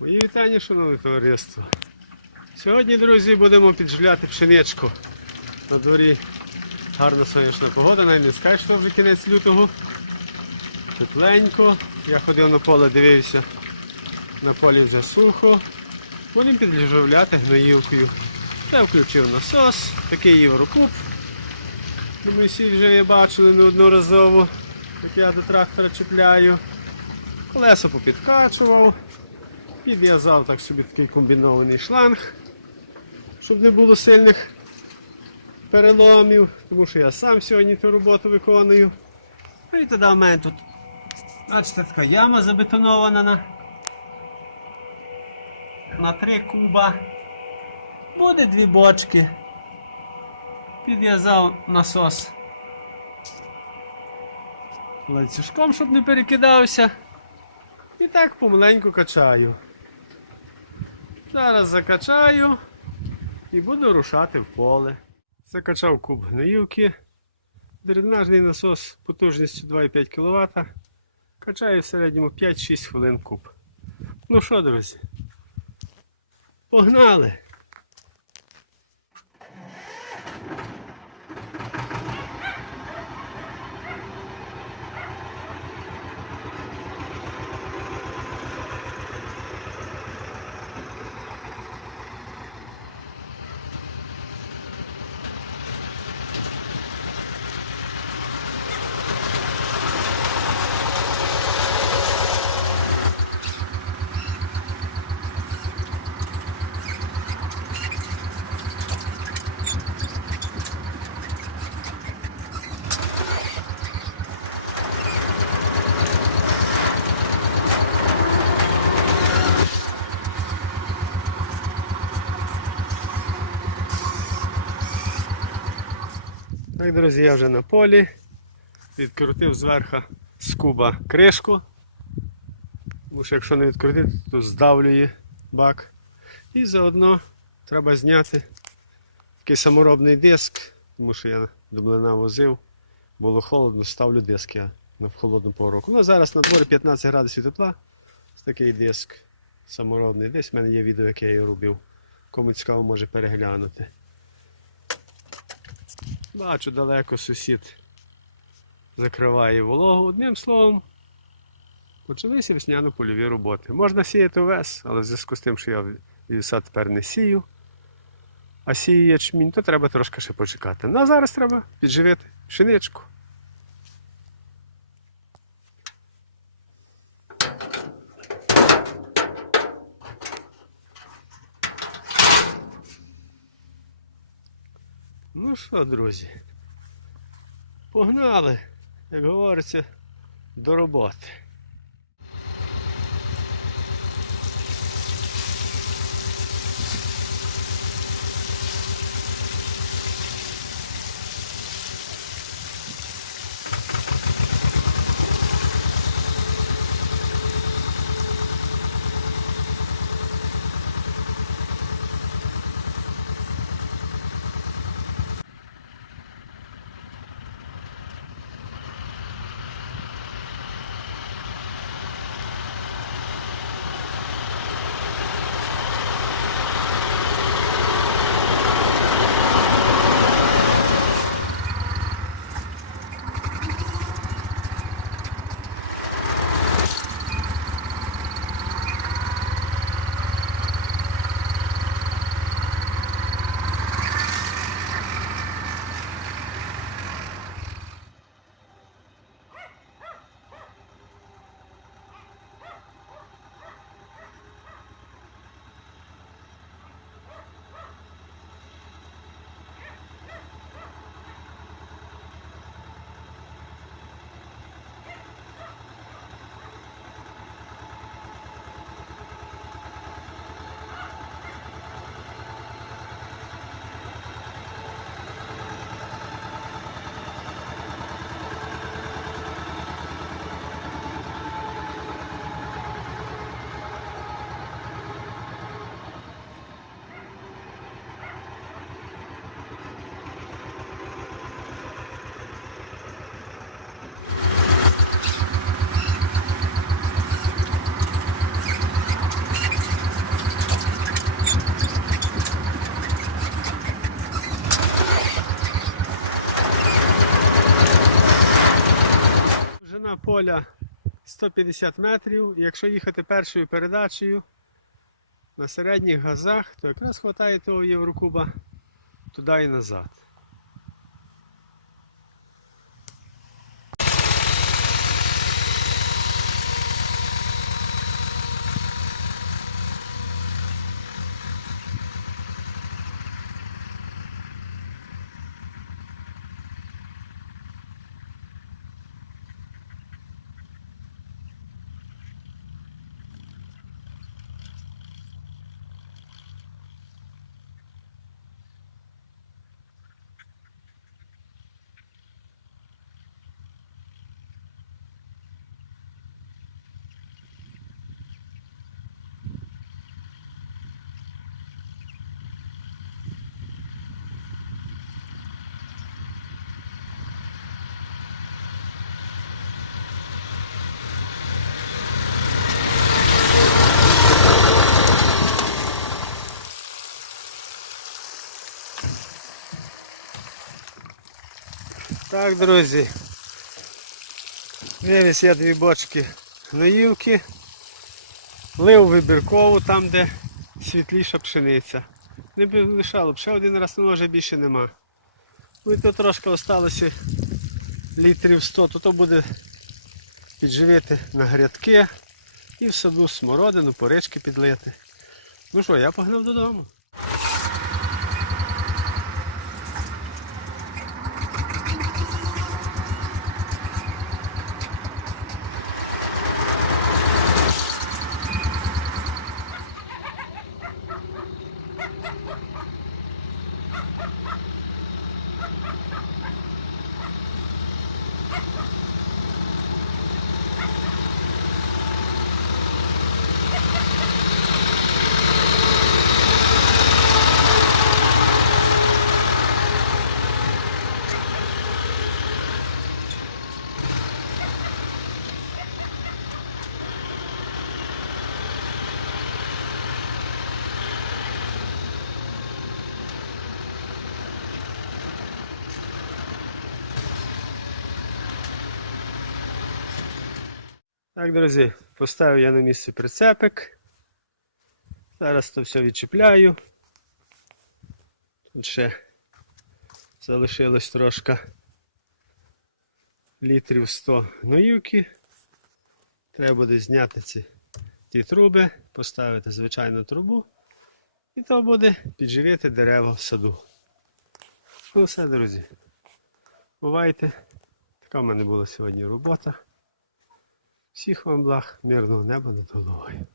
Мої вітання, шановне товариство. Сьогодні, друзі, будемо підживляти пшеничку. На дворі гарна сонячна погода, навіть не скажеш, що вже кінець лютого. Тепленько. Я ходив на поле, дивився. На полі вже. Будемо підживляти гноївкою. Я включив насос, такий єврокуб. Думаю, всі вже бачили неодноразово, як я до трактора чіпляю. Колесо попідкачував. Підв'язав так собі такий комбінований шланг, щоб не було сильних переломів, тому що я сам сьогодні ту роботу виконую. Ну і тоді в мене тут, бачите, така яма забетонована на, на три куба. Буде дві бочки. Підв'язав насос ланцюжком, щоб не перекидався. І так помаленьку качаю. Зараз закачаю і буду рушати в поле. Закачав куб гноївки. Дренажний насос потужністю 2,5 кВт. Качаю в середньому 5-6 хвилин куб. Ну що, друзі? Погнали! Так, друзі, я вже на полі. Відкрутив зверху з куба кришку. Тому що якщо не відкрутити, то здавлює бак. І заодно треба зняти такий саморобний диск, тому що я до млина возив, було холодно, ставлю диск я на холодну пору року. Ну зараз на дворі 15 градусів тепла. Такий диск саморобний. Десь в мене є відео, яке я його робив. Кому цікаво може переглянути. Бачу далеко сусід закриває вологу. Одним словом, почалися весняно-польові роботи. Можна сіяти овес, але в зв'язку з тим, що я віса тепер не сію, а сію ячмінь, то треба трошки ще почекати. Ну а зараз треба підживити пшеничку. Ну що, друзі, погнали, як говориться, до роботи. Поля 150 метрів. Якщо їхати першою передачею на середніх газах, то якраз вистачає того Єврокуба туди і назад. Так, друзі. Вивіз я дві бочки гноївки. Лив вибіркову там, де світліша пшениця. Не лишало б ще один раз, ну може більше нема. Ну і тут трошки залишилося літрів 100, то то буде підживити на грядки і в саду смородину, поречки підлити. Ну що, я погнав додому. Так, друзі, поставив я на місце прицепик. Зараз то все відчіпляю. Тут ще залишилось трошки літрів 100 гноївки. Треба буде зняти ці ті труби, поставити звичайну трубу. І то буде підживити дерева в саду. Ну все, друзі. Бувайте. Така в мене була сьогодні робота. Всіх вам благ, мирного неба над головою.